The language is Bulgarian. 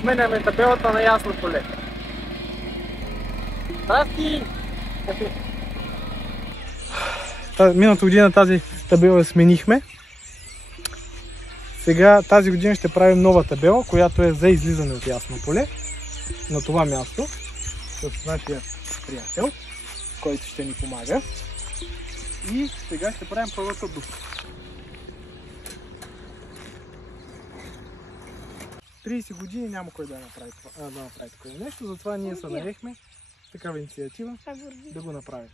сменяме табелата на Ясно поле. Здрасти! Миналата година тази табела сменихме. Сега тази година ще правим нова табела, която е за излизане от Ясно поле. На това място с нашия приятел, който ще ни помага. И сега ще правим първата дупка. 30 години няма кой да направи такова нещо, затова ние се наехме такава инициатива да го направим.